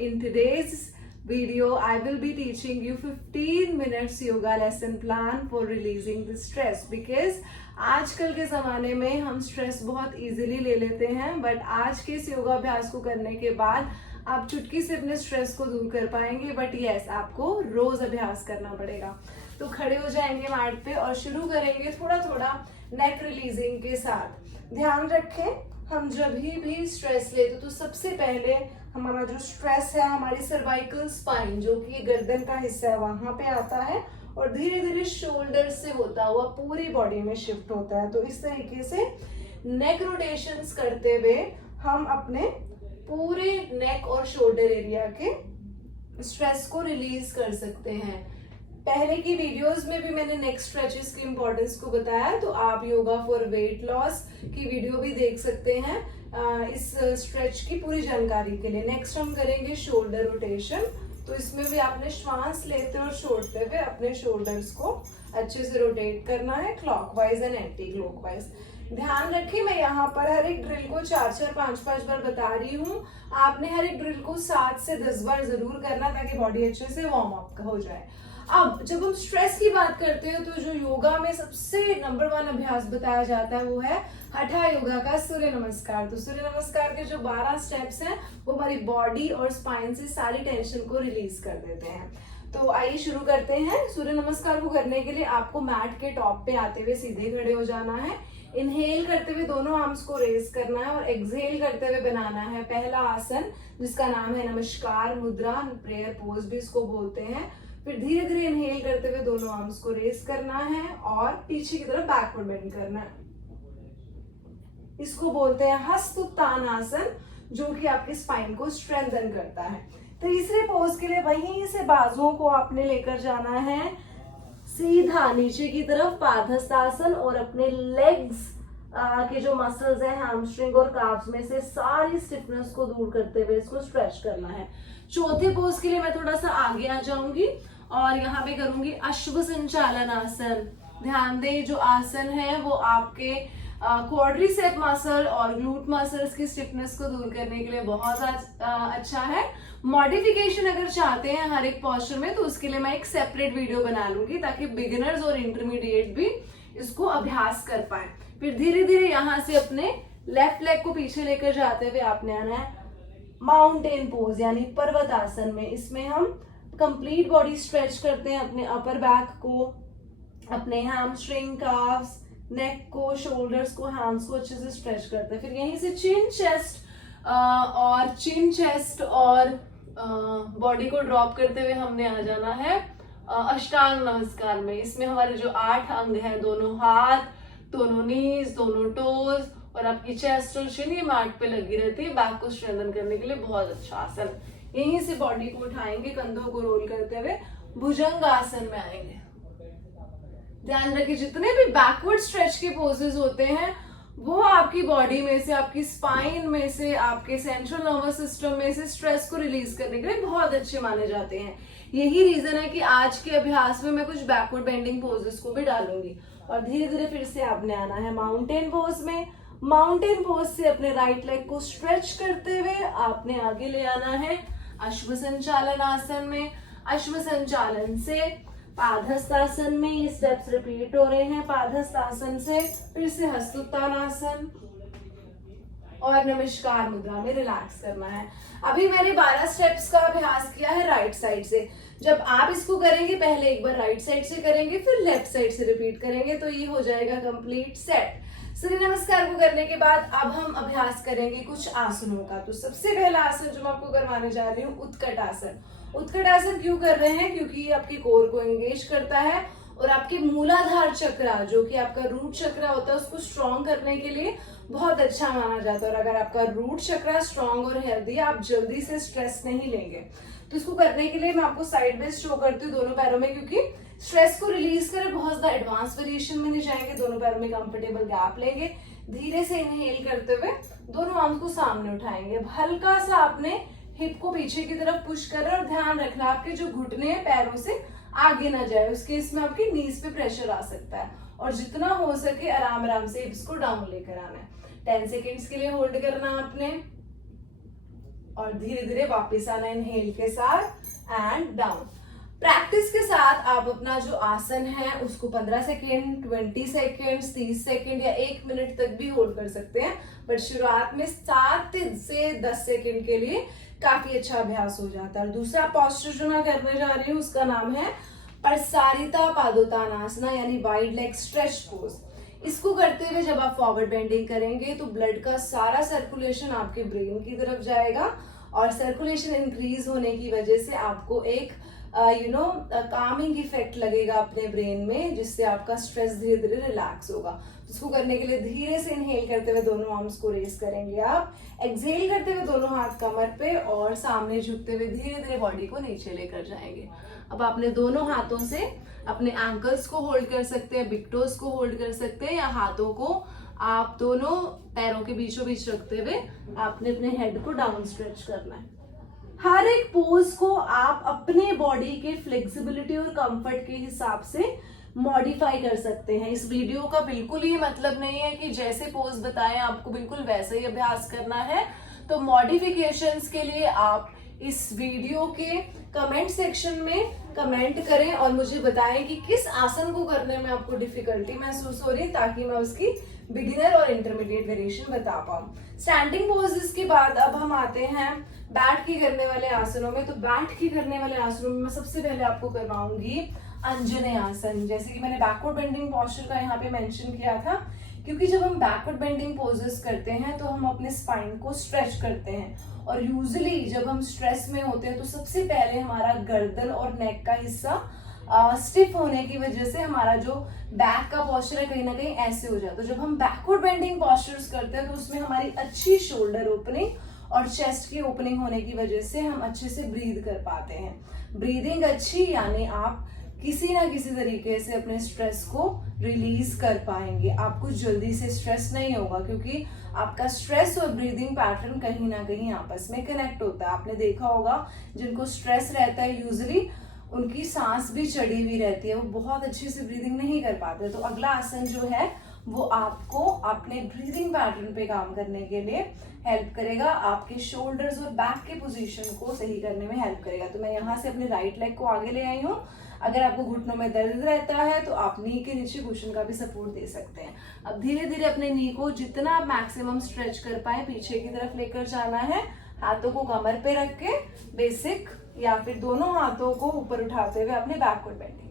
in today's video, I will be teaching you 15 minutes yoga lesson plan for releasing the stress because आजकल के ज़माने में हम stress बहुत इजीली ले लेते हैं, बट आज के इस योगा अभ्यास को करने के बाद आप चुटकी से अपने स्ट्रेस को दूर कर पाएंगे। बट यस, आपको रोज अभ्यास करना पड़ेगा। तो खड़े हो जाएंगे मैट पे और शुरू करेंगे थोड़ा थोड़ा नेक रिलीजिंग के साथ। ध्यान रखें, हम जब भी स्ट्रेस लेते तो सबसे पहले हमारा जो स्ट्रेस है हमारी सर्वाइकल स्पाइन जो कि गर्दन का हिस्सा है वहां पे आता है और धीरे धीरे शोल्डर से होता हुआ पूरी बॉडी में शिफ्ट होता है। तो इस तरीके से नेक रोटेशंस करते हुए हम अपने पूरे नेक और शोल्डर एरिया के स्ट्रेस को रिलीज कर सकते हैं। पहले की वीडियोस में भी मैंने नेक स्ट्रेचेस की इंपॉर्टेंस को बताया, तो आप योगा फॉर वेट लॉस की वीडियो भी देख सकते हैं इस स्ट्रेच की पूरी जानकारी के लिए। नेक्स्ट हम करेंगे शोल्डर रोटेशन। तो इसमें भी आपने श्वास लेते और छोड़ते हुए अपने शोल्डर्स को अच्छे से रोटेट करना है क्लॉकवाइज एंड एंटी क्लॉकवाइज। ध्यान रखिए, मैं यहाँ पर हर एक ड्रिल को 4-4, 5-5 बार बता रही हूँ। आपने हर एक ड्रिल को 7 से 10 बार जरूर करना ताकि बॉडी अच्छे से वार्म अप हो जाए। अब जब हम स्ट्रेस की बात करते हैं तो जो योगा में सबसे नंबर 1 अभ्यास बताया जाता है वो है हठा योगा का सूर्य नमस्कार। तो सूर्य नमस्कार के जो 12 स्टेप्स हैं वो हमारी बॉडी और स्पाइन से सारी टेंशन को रिलीज कर देते हैं। तो आइए शुरू करते हैं। सूर्य नमस्कार को करने के लिए आपको मैट के टॉप पे आते हुए सीधे खड़े हो जाना है। इनहेल करते हुए दोनों आर्म्स को रेज करना है और एक्सहेल करते हुए बनाना है पहला आसन जिसका नाम है नमस्कार मुद्रा, प्रेयर पोज भी इसको बोलते हैं। फिर धीरे धीरे इनहेल करते हुए दोनों आर्म्स को रेज करना है और पीछे की तरफ बैकवर्ड बेंड करना है। इसको बोलते हैं हस्त उत्तान आसन जो कि आपके स्पाइन को स्ट्रेंथन करता है। तीसरे पोज के लिए वहीं से बाजुओं को आपने लेकर जाना है सीधा नीचे की तरफ पादहस्तासन और अपने लेग्स के जो मसल्स हैं हैमस्ट्रिंग और काफ्स में से सारी स्टिफनेस को दूर करते हुए इसको स्ट्रेच करना है। चौथे पोज के लिए मैं थोड़ा सा आगे आ जाऊंगी और यहाँ पे करूंगी अश्व संचालन आसन। ध्यान दें, जो आसन है वो आपके क्वाड्रिसेप मसल और ग्लूट मसल्स की स्टिफनेस को दूर करने के लिए बहुत अच्छा है। मॉडिफिकेशन अगर चाहते हैं हर एक पोस्चर में तो उसके लिए मैं एक सेपरेट वीडियो बना लूंगी ताकि बिगिनर्स और इंटरमीडिएट भी इसको अभ्यास कर पाए। फिर धीरे धीरे यहाँ से अपने लेफ्ट लेग को पीछे लेकर जाते हुए आपने आना है माउंटेन पोज यानी पर्वत आसन में। इसमें हम कंप्लीट बॉडी स्ट्रेच करते हैं, अपने अपर बैक को, अपने हैमस्ट्रिंग, काफ्स, नेक को, शोल्डर्स को, हैंड्स को अच्छे से स्ट्रेच करते हैं। फिर यहीं से चिन चेस्ट और बॉडी को ड्रॉप करते हुए हमने आ जाना है अष्टांग नमस्कार में। इसमें हमारे जो 8 अंग हैं, दोनों हाथ, दोनों नीज, दोनों टोज और आपकी चेस्ट और चिन ये मैट पे लगी रहती है बैक को स्ट्रेंथन करने के लिए बहुत अच्छा आसन। यहीं से बॉडी को उठाएंगे, कंधों को रोल करते हुए भुजंग आसन में आएंगे। ध्यान रखिए, जितने भी बैकवर्ड स्ट्रेच के पोजेस होते हैं वो आपकी बॉडी में से, आपकी स्पाइन में से, आपके सेंट्रल नर्वस सिस्टम में से स्ट्रेस को रिलीज करने के लिए बहुत अच्छे माने जाते हैं। यही रीजन है कि आज के अभ्यास में मैं कुछ बैकवर्ड बेंडिंग पोजेस को भी डालूंगी। और धीरे धीरे फिर से आपने आना है माउंटेन पोज में। माउंटेन पोज से अपने राइट लेग को स्ट्रेच करते हुए आपने आगे ले आना है अश्व संचालन आसन में। अश्व संचालन से पादहस्तासन में ये स्टेप्स रिपीट हो रहे हैं। पादहस्तासन से फिर से हस्तोत्तानासन और नमस्कार मुद्रा में रिलैक्स करना है। अभी मैंने 12 स्टेप्स का अभ्यास किया है राइट साइड से। जब आप इसको करेंगे पहले एक बार राइट साइड से करेंगे फिर लेफ्ट साइड से रिपीट करेंगे तो ये हो जाएगा कंप्लीट सेट। सूर्य नमस्कार को करने के बाद अब हम अभ्यास करेंगे कुछ आसनों का। तो सबसे पहला आसन जो मैं आपको करवाने जा रही हूँ उत्कट आसन। उत्कट आसन क्यों कर रहे हैं? क्योंकि ये आपके कोर को एंगेज करता है और आपके मूलाधार चक्र जो कि आपका रूट चक्र होता है उसको स्ट्रॉन्ग करने के लिए बहुत अच्छा माना जाता है। और अगर आपका रूट चक्र स्ट्रॉन्ग और हेल्दी है आप जल्दी से स्ट्रेस नहीं लेंगे। तो इसको करने के लिए मैं आपको साइड बेस शो करती हूँ दोनों पैरों में, क्योंकि स्ट्रेस को रिलीज करें बहुत ज्यादा एडवांस वेरिएशन में नहीं जाएंगे। दोनों पैरों में कंफर्टेबल गैप लेंगे, धीरे से इनहेल करते हुए दोनों आर्म्स को सामने उठाएंगे। हल्का सा आपने हिप को पीछे की तरफ पुश करें और ध्यान रखना आपके जो घुटने हैं पैरों से आगे ना जाए, उसके इसमें आपकी नीज पे प्रेशर आ सकता है। और जितना हो सके आराम आराम से हिप्स को डाउन लेकर आना है। 10 सेकेंड्स के लिए होल्ड करना आपने और धीरे धीरे वापस आना इनहेल के साथ एंड डाउन। प्रैक्टिस के साथ आप अपना जो आसन है उसको 15 सेकेंड, 20 सेकेंड, 30 सेकेंड या 1 मिनट तक भी होल्ड कर सकते हैं, बट शुरुआत में 7 से 10 सेकेंड के लिए काफी अच्छा अभ्यास हो जाता है। और दूसरा पोस्चर जो मैं करने जा रही हूँ उसका नाम है प्रसारिता पादोत्तानासना यानी वाइड लेग स्ट्रेच पोज। इसको करते हुए जब आप फॉरवर्ड बेंडिंग करेंगे तो ब्लड का सारा सर्कुलेशन आपके ब्रेन की तरफ जाएगा और सर्कुलेशन इंक्रीज होने की वजह से आपको एक कामिंग इफेक्ट लगेगा अपने ब्रेन में, जिससे आपका स्ट्रेस धीरे धीरे रिलैक्स होगा। इसको करने के लिए धीरे से इनहेल करते हुए दोनों आर्म्स को रेस करेंगे आप, एक्सहेल करते हुए दोनों हाथ कमर पे और सामने झुकते हुए धीरे धीरे बॉडी को नीचे लेकर जाएंगे। अब अपने दोनों हाथों से अपने एंकल्स को होल्ड कर सकते हैं, बिग टोज को होल्ड कर सकते हैं, या हाथों को आप दोनों पैरों के बीचों बीच रखते हुए आपने अपने हेड को डाउन स्ट्रेच करना है। हर एक पोज को आप अपने बॉडी के फ्लेक्सिबिलिटी और कंफर्ट के हिसाब से मॉडिफाई कर सकते हैं। इस वीडियो का बिल्कुल ही मतलब नहीं है कि जैसे पोज बताएं आपको बिल्कुल वैसे ही अभ्यास करना है। तो मॉडिफिकेशंस के लिए आप इस वीडियो के कमेंट सेक्शन में कमेंट करें और मुझे बताएं कि किस आसन को करने में आपको डिफिकल्टी महसूस हो रही है, ताकि मैं उसकी बिगिनर और इंटरमीडिएट वेरिएशन बता पाऊं। स्टैंडिंग पोजेस के बाद अब हम आते हैं बैठ के करने वाले आसनों में। तो बैठ के करने वाले आसनों में मैं सबसे पहले आपको करवाऊंगी अंजनेय आसन। जैसे कि मैंने बैकवर्ड बेंडिंग पोस्चर का यहाँ पे मेंशन किया था, क्योंकि जब हम बैकवर्ड बेंडिंग पोजेस करते हैं तो हम अपने स्पाइन को स्ट्रेच करते हैं, और यूजुअली जब हम स्ट्रेस में होते हैं तो सबसे पहले हमारा गर्दन और नेक का हिस्सा स्टिफ होने की वजह से हमारा जो बैक का पोस्चर है कहीं ना कहीं ऐसे हो जाता है। तो जब हम बैकवर्ड बेंडिंग पोस्चर्स करते हैं तो उसमें हमारी अच्छी शोल्डर ओपनिंग और चेस्ट की ओपनिंग होने की वजह से हम अच्छे से ब्रीद कर पाते हैं। ब्रीदिंग अच्छी यानी आप किसी ना किसी तरीके से अपने स्ट्रेस को रिलीज कर पाएंगे। आपको जल्दी से स्ट्रेस नहीं होगा, क्योंकि आपका स्ट्रेस और ब्रीदिंग पैटर्न कहीं ना कहीं आपस में कनेक्ट होता है। आपने देखा होगा जिनको स्ट्रेस रहता है यूजुअली उनकी सांस भी चढ़ी हुई रहती है, वो बहुत अच्छे से ब्रीदिंग नहीं कर पाते। तो अगला आसन जो है वो आपको अपने ब्रीदिंग पैटर्न पे काम करने के लिए हेल्प करेगा, आपके शोल्डर्स और बैक के पोजीशन को सही करने में हेल्प करेगा। तो मैं यहाँ से अपने राइट लेग को आगे ले आई हूँ। अगर आपको घुटनों में दर्द रहता है तो आप नी के नीचे कुशन का भी सपोर्ट दे सकते हैं। अब धीरे धीरे अपने नी को जितना आप मैक्सिमम स्ट्रेच कर पाए पीछे की तरफ लेकर जाना है। हाथों को कमर पे रख के बेसिक या फिर दोनों हाथों को ऊपर उठाते हुए अपने बैकवर्ड बेंडिंग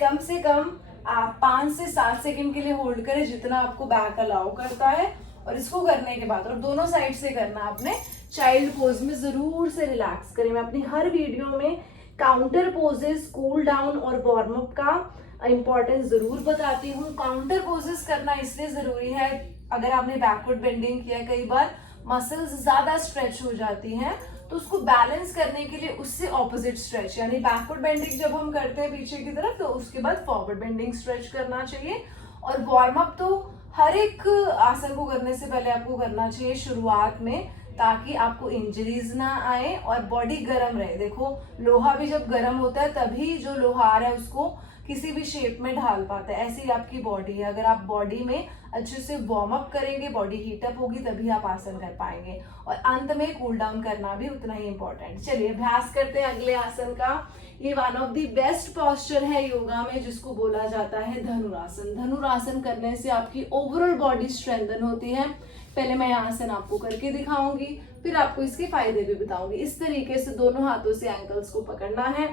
कम से कम आप 5 से 7 सेकंड के लिए होल्ड करें, जितना आपको बैक अलाउ करता है। और इसको करने के बाद और दोनों साइड से करना आपने चाइल्ड पोज में जरूर से रिलैक्स करें। मैं अपनी हर वीडियो में काउंटर पोजेस, कूल डाउन और वार्म अप का इंपॉर्टेंस जरूर बताती हूँ। काउंटर पोजेस करना इसलिए जरूरी है, अगर आपने बैकवर्ड बेंडिंग किया कई बार मसल्स ज्यादा स्ट्रेच हो जाती हैं, तो उसको बैलेंस करने के लिए उससे ऑपोजिट स्ट्रेच यानी बैकवर्ड बेंडिंग जब हम करते हैं पीछे की तरफ तो उसके बाद फॉरवर्ड बेंडिंग स्ट्रेच करना चाहिए। और वार्म अप तो हर एक आसन को करने से पहले आपको करना चाहिए शुरुआत में, ताकि आपको इंजरीज ना आए और बॉडी गर्म रहे। देखो लोहा भी जब गर्म होता है तभी जो लोहार है उसको किसी भी शेप में ढाल पाता है, ऐसे ही आपकी बॉडी है। अगर आप बॉडी में अच्छे से वार्म अप करेंगे, बॉडी हीटअप होगी, तभी आप आसन कर पाएंगे। और अंत में कूल डाउन करना भी उतना ही इंपॉर्टेंट। चलिए अभ्यास करते हैं अगले आसन का। ये one of the best posture है योगा में, जिसको बोला जाता है धनुरासन। धनुरासन करने से आपकी ओवरऑल बॉडी स्ट्रेंथन होती है। पहले मैं यह आसन आपको करके दिखाऊंगी, फिर आपको इसके फायदे भी बताऊंगी। इस तरीके से दोनों हाथों से एंकल्स को पकड़ना है।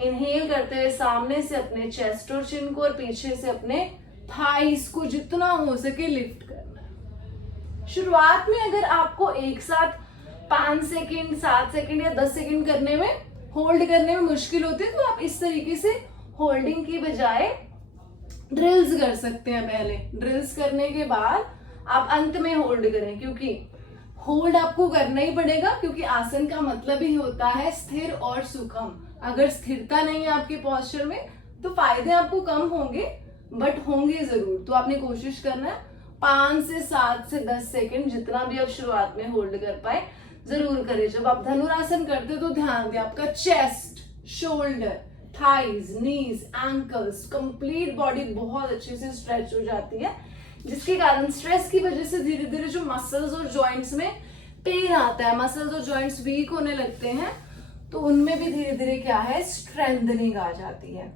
इनहेल करते हुए सामने से अपने चेस्ट और चिन को और पीछे से अपने थाइस को जितना हो सके लिफ्ट करना है। शुरुआत में अगर आपको एक साथ 5 सेकंड, 7 सेकंड या 10 सेकंड करने में, होल्ड करने में मुश्किल होती है, तो आप इस तरीके से होल्डिंग की बजाय ड्रिल्स कर सकते हैं। पहले ड्रिल्स करने के बाद आप अंत में होल्ड करें, क्योंकि होल्ड आपको करना ही पड़ेगा, क्योंकि आसन का मतलब ही होता है स्थिर और सुखम। अगर स्थिरता नहीं है आपके पोस्चर में तो फायदे आपको कम होंगे, बट होंगे जरूर। तो आपने कोशिश करना है 5 से 7 से 10 सेकंड जितना भी आप शुरुआत में होल्ड कर पाए जरूर करें। जब आप धनुरासन करते हो तो ध्यान दें आपका चेस्ट, शोल्डर, थाइज, नीज, एंकल्स, कंप्लीट बॉडी बहुत अच्छे से स्ट्रेच हो जाती है। जिसके कारण स्ट्रेस की वजह से धीरे धीरे जो मसल्स और जॉइंट्स में पेन आता है, मसल्स और जॉइंट्स वीक होने लगते हैं, तो उनमें भी धीरे धीरे क्या है, स्ट्रेंथनिंग आ जाती है।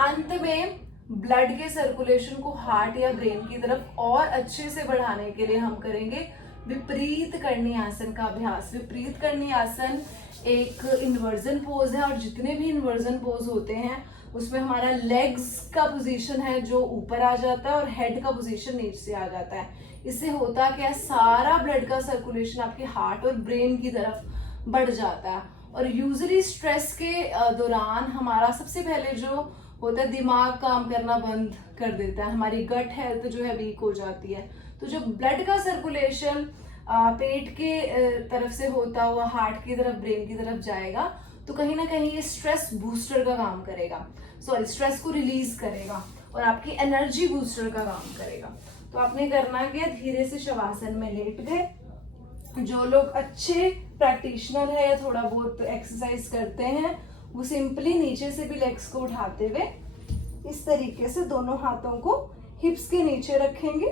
अंत में ब्लड के सर्कुलेशन को हार्ट या ब्रेन की तरफ और अच्छे से बढ़ाने के लिए हम करेंगे विपरीत करणी आसन का अभ्यास। विपरीत करणी आसन एक इन्वर्जन पोज है, और जितने भी इन्वर्जन पोज होते हैं उसमें हमारा लेग्स का पोजीशन है जो ऊपर आ जाता है और हेड का पोजीशन नीचे से आ जाता है। इससे होता क्या है, सारा ब्लड का सर्कुलेशन आपके हार्ट और ब्रेन की तरफ बढ़ जाता है। और यूजुअली स्ट्रेस के दौरान हमारा सबसे पहले जो होता है, दिमाग काम करना बंद कर देता है, हमारी गट हेल्थ जो है वीक हो जाती है। तो जो ब्लड का सर्कुलेशन पेट के तरफ से होता हुआ हार्ट की तरफ, ब्रेन की तरफ जाएगा, तो कहीं ना कहीं ये स्ट्रेस बूस्टर का काम करेगा, सॉरी स्ट्रेस को रिलीज करेगा और आपकी एनर्जी बूस्टर का काम करेगा। तो आपने करना क्या, धीरे से शवासन में लेट गए। जो लोग अच्छे प्रैक्टिशनर है या थोड़ा बहुत एक्सरसाइज करते हैं, वो सिंपली नीचे से भी लेग्स को उठाते हुए इस तरीके से दोनों हाथों को हिप्स के नीचे रखेंगे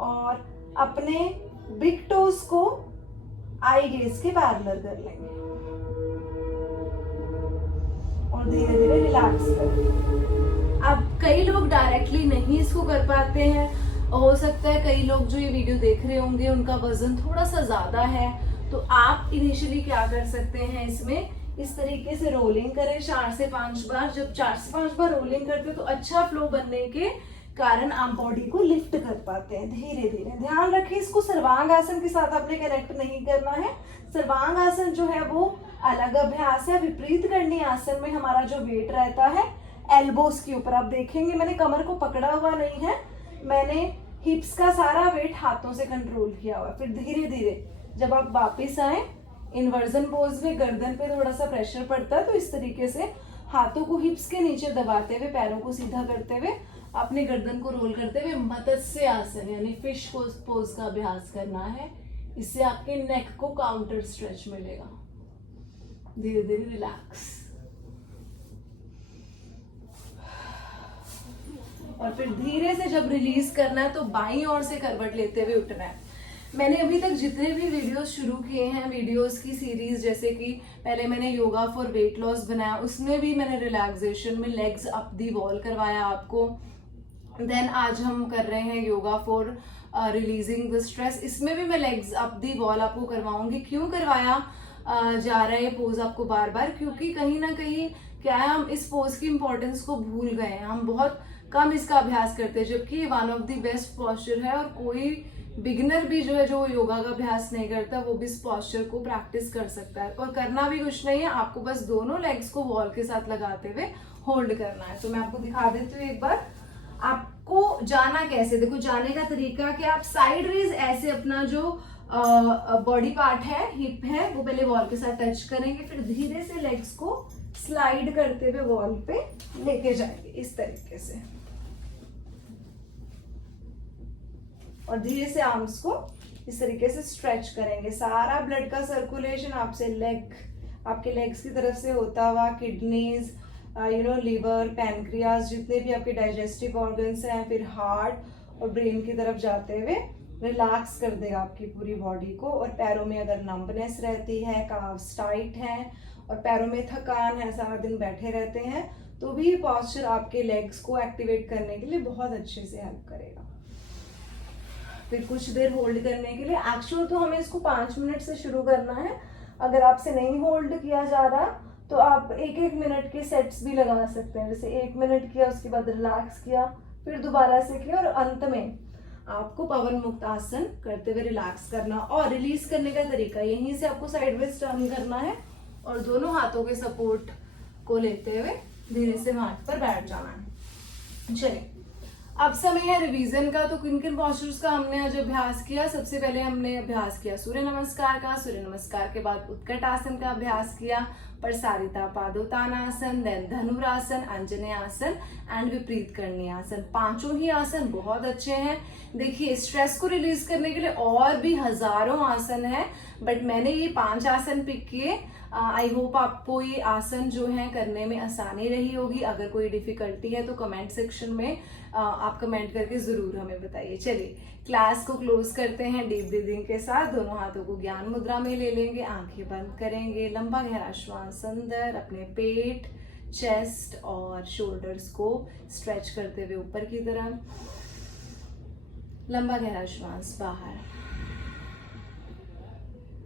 और अपने बिग टोज को आई गेज के पैरेलल कर लेंगे और धीरे धीरे रिलैक्स करेंगे। अब कई लोग डायरेक्टली नहीं इसको कर पाते हैं, हो सकता है कई लोग जो ये वीडियो देख रहे होंगे उनका वजन थोड़ा सा ज्यादा है, तो आप इनिशियली क्या कर सकते हैं, इसमें इस तरीके से रोलिंग करें 4 से 5 बार। जब 4 से 5 बार रोलिंग करते हैं तो अच्छा फ्लो बनने के कारण आप बॉडी को लिफ्ट कर पाते हैं धीरे धीरे। ध्यान रखें, इसको सर्वांग आसन के साथ आपने कनेक्ट नहीं करना है। सर्वांग आसन जो है वो अलग अभ्यास है। विपरीत करणी आसन में हमारा जो वेट रहता है एल्बोस के ऊपर, आप देखेंगे मैंने कमर को पकड़ा हुआ नहीं है, मैंने हिप्स का सारा वेट हाथों से कंट्रोल किया हुआ है। फिर धीरे धीरे जब आप वापिस आए इन्वर्जन पोज में गर्दन पे थोड़ा सा प्रेशर पड़ता है, तो इस तरीके से हाथों को हिप्स के नीचे दबाते हुए, पैरों को सीधा करते हुए, अपने गर्दन को रोल करते हुए मत्स्य आसन यानी फिश पोज का अभ्यास करना है। इससे आपके नेक को काउंटर स्ट्रेच मिलेगा। धीरे धीरे रिलैक्स और फिर धीरे से जब रिलीज करना है तो बाईं ओर से करवट लेते हुए उठना है। मैंने अभी तक जितने भी वीडियोस शुरू किए हैं, वीडियोस की सीरीज, जैसे कि पहले मैंने योगा फॉर वेट लॉस बनाया, उसमें भी मैंने रिलैक्सेशन में लेग्स अप दी वॉल करवाया आपको। देन आज हम कर रहे हैं yoga for releasing the stress, इसमें भी मैं लेग्स अप दी वॉल आपको करवाऊंगी। क्यों करवाया जा रहा है ये पोज आपको बार बार, क्योंकि कहीं ना कहीं क्या है, हम इस पोज की इंपॉर्टेंस को भूल गए हैं, हम बहुत कम इसका अभ्यास करते हैं, जबकि one of the best posture है और कोई बिगिनर भी जो है जो योगा का अभ्यास नहीं करता वो भी इस पॉस्चर को प्रैक्टिस कर सकता है। और करना भी कुछ नहीं है, आपको बस दोनों लेग्स को वॉल के साथ लगाते हुए होल्ड करना है। तो मैं आपको दिखा देती हूँ एक बार आपको जाना कैसे। देखो जाने का तरीका कि आप साइड रेज ऐसे अपना जो बॉडी पार्ट है, हिप है, वो पहले वॉल के साथ टच करेंगे, फिर धीरे से लेग्स को स्लाइड करते हुए वॉल पे लेके जाएंगे इस तरीके से, और धीरे से आर्म्स को इस तरीके से स्ट्रेच करेंगे। सारा ब्लड का सर्कुलेशन आपसे आपके लेग्स की तरफ से होता हुआ किडनीज, लिवर, पैनक्रियाज, जितने भी आपके डाइजेस्टिव ऑर्गन्स हैं, फिर हार्ट और ब्रेन की तरफ जाते हुए रिलैक्स कर देगा आपकी पूरी बॉडी को। और पैरों में अगर नंबनेस रहती है, काफ्स टाइट हैं और पैरों में थकान है, सारा दिन बैठे रहते हैं, तो भी पॉस्चर आपके लेग्स को एक्टिवेट करने के लिए बहुत अच्छे से हेल्प करेगा। फिर कुछ देर होल्ड करने के लिए, एक्चुअल तो हमें इसको 5 मिनट से शुरू करना है, अगर आपसे नहीं होल्ड किया जा रहा तो आप 1-1 मिनट के सेट्स भी लगा सकते हैं। जैसे 1 मिनट किया, उसके बाद रिलैक्स किया, फिर दोबारा से किया, और अंत में आपको पवन मुक्त आसन करते हुए रिलैक्स करना। और रिलीज करने का तरीका यहीं से आपको साइडवेज टर्न करना है और दोनों हाथों के सपोर्ट को लेते हुए धीरे से मैट पर बैठ जाना है। चलिए अब समय है रिवीजन का। तो किन किन पॉस्चर्स का हमने आज अभ्यास किया। सबसे पहले हमने अभ्यास किया सूर्य नमस्कार का, सूर्य नमस्कार के बाद उत्कट आसन का अभ्यास किया, प्रसारिता पादोत्तानासन, देन धनुरासन, अंजनेय आसन एंड विपरीत करणी आसन। पांचों ही आसन बहुत अच्छे हैं। देखिए स्ट्रेस को रिलीज करने के लिए और भी हजारों आसन है, बट मैंने ये 5 आसन पिक किए आई होप आपको ये आसन जो है करने में आसानी रही होगी। अगर कोई डिफिकल्टी है तो कमेंट सेक्शन में आप कमेंट करके जरूर हमें बताइए। चलिए क्लास को क्लोज करते हैं डीप ब्रीदिंग के साथ। दोनों हाथों को ज्ञान मुद्रा में ले लेंगे, आंखें बंद करेंगे, लंबा गहरा श्वास अंदर, अपने पेट, चेस्ट और शोल्डर्स को स्ट्रेच करते हुए ऊपर की तरफ, लंबा गहरा श्वास बाहर,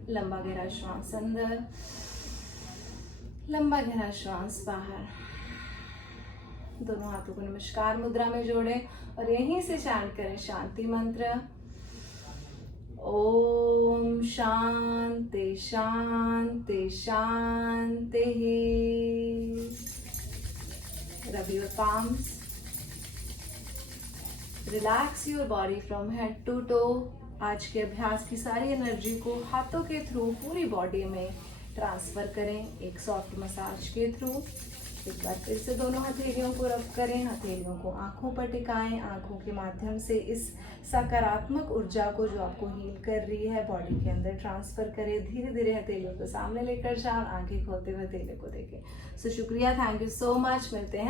लंबा गहरा श्वास अंदर, लंबा गहरा श्वास बाहर। दोनों हाथों को नमस्कार मुद्रा में जोड़ें और यहीं से चैंट करें शांति मंत्र, ओम शांति शांति शांति। Rub your palms. Relax your body from head to toe. आज के अभ्यास की सारी एनर्जी को हाथों के थ्रू पूरी बॉडी में ट्रांसफर करें एक सॉफ्ट मसाज के थ्रू। एक बार फिर से दोनों हथेलियों को रब करें, हथेलियों को आंखों पर टिकाएं, आंखों के माध्यम से इस सकारात्मक ऊर्जा को जो आपको हील कर रही है बॉडी के अंदर ट्रांसफर करें। धीरे धीरे हथेलियों को सामने लेकर जाओ, आंखें खोलते हुए हथेलियों को देखें। सो शुक्रिया, थैंक यू सो मच। मिलते हैं